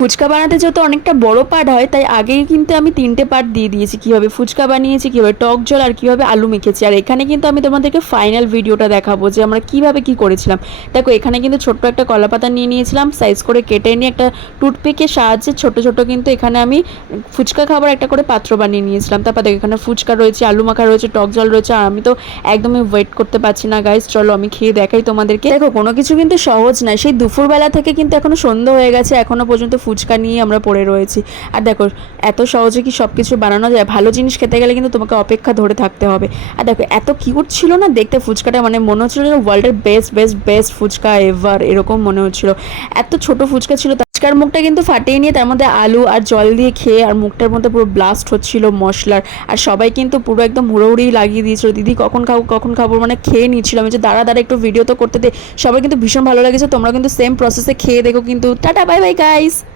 ফুচকা বানাতে যেহেতু অনেকটা বড় পার্ট হয়, তাই আগেই কিন্তু আমি 3টে পার্ট দিয়ে দিয়েছি, কীভাবে ফুচকা বানিয়েছি, কীভাবে টক জল আর কীভাবে আলু মেখেছি। আর এখানে কিন্তু আমি তোমাদেরকে ফাইনাল ভিডিওটা দেখাবো যে আমরা কীভাবে কী করেছিলাম। দেখো এখানে কিন্তু ছোট্ট একটা কলাপাতা নিয়ে নিয়েছিলাম, সাইজ করে কেটে নিয়ে একটা টুথপিকের সাহায্যে ছোট ছোট কিন্তু এখানে আমি ফুচকা খাবার একটা করে পাত্র বানিয়ে নিয়েছিলাম। তারপর দেখো এখানে ফুচকা রয়েছে, আলু মাখা রয়েছে, টক জল রয়েছে। আর আমি তো একদমই ওয়েট করতে পারছি না গাইস, চলো আমি খেয়ে দেখাই তোমাদেরকে। দেখো কোনো কিছু কিন্তু সহজ নয়, সেই দুপুরবেলা থেকে কিন্তু এখনো সন্ধ্যা হয়ে গেছে, এখনো পর্যন্ত ফুচকা নিয়ে আমরা পড়ে রয়েছি। আর দেখো এত সহজে কি সব কিছু বানানো যায়? ভালো জিনিস খেতে গেলে কিন্তু তোমাকে অপেক্ষা ধরে থাকতে হবে। আর দেখো এত কিউট ছিল না দেখতে ফুচকাটা, মানে মনে হচ্ছিল যে ওয়ার্ল্ডের best best best fuchka ever, এরকম মনে হচ্ছিল। এত ছোট ফুচকা ছিল, ফুচকার মুখটা কিন্তু ফাটিয়ে নিয়ে তার মধ্যে আলু আর জল দিয়ে খেয়ে, আর মুখটার মধ্যে পুরো ব্লাস্ট হচ্ছিল মশলার। আর সবাই কিন্তু পুরো একদম হুড়োহুড়ি লাগিয়ে দিয়েছিল, দিদি কখন খাবো কখন খাবো, মানে খেয়ে নিচ্ছিলাম যে দাঁড়া দাঁড়া একটু ভিডিও তো করতে দে। সবাই কিন্তু ভীষণ ভালো লেগেছে, তোমরা কিন্তু সেম প্রসেসে খেয়ে দেখো কিন্তু। Tata bye bye guys.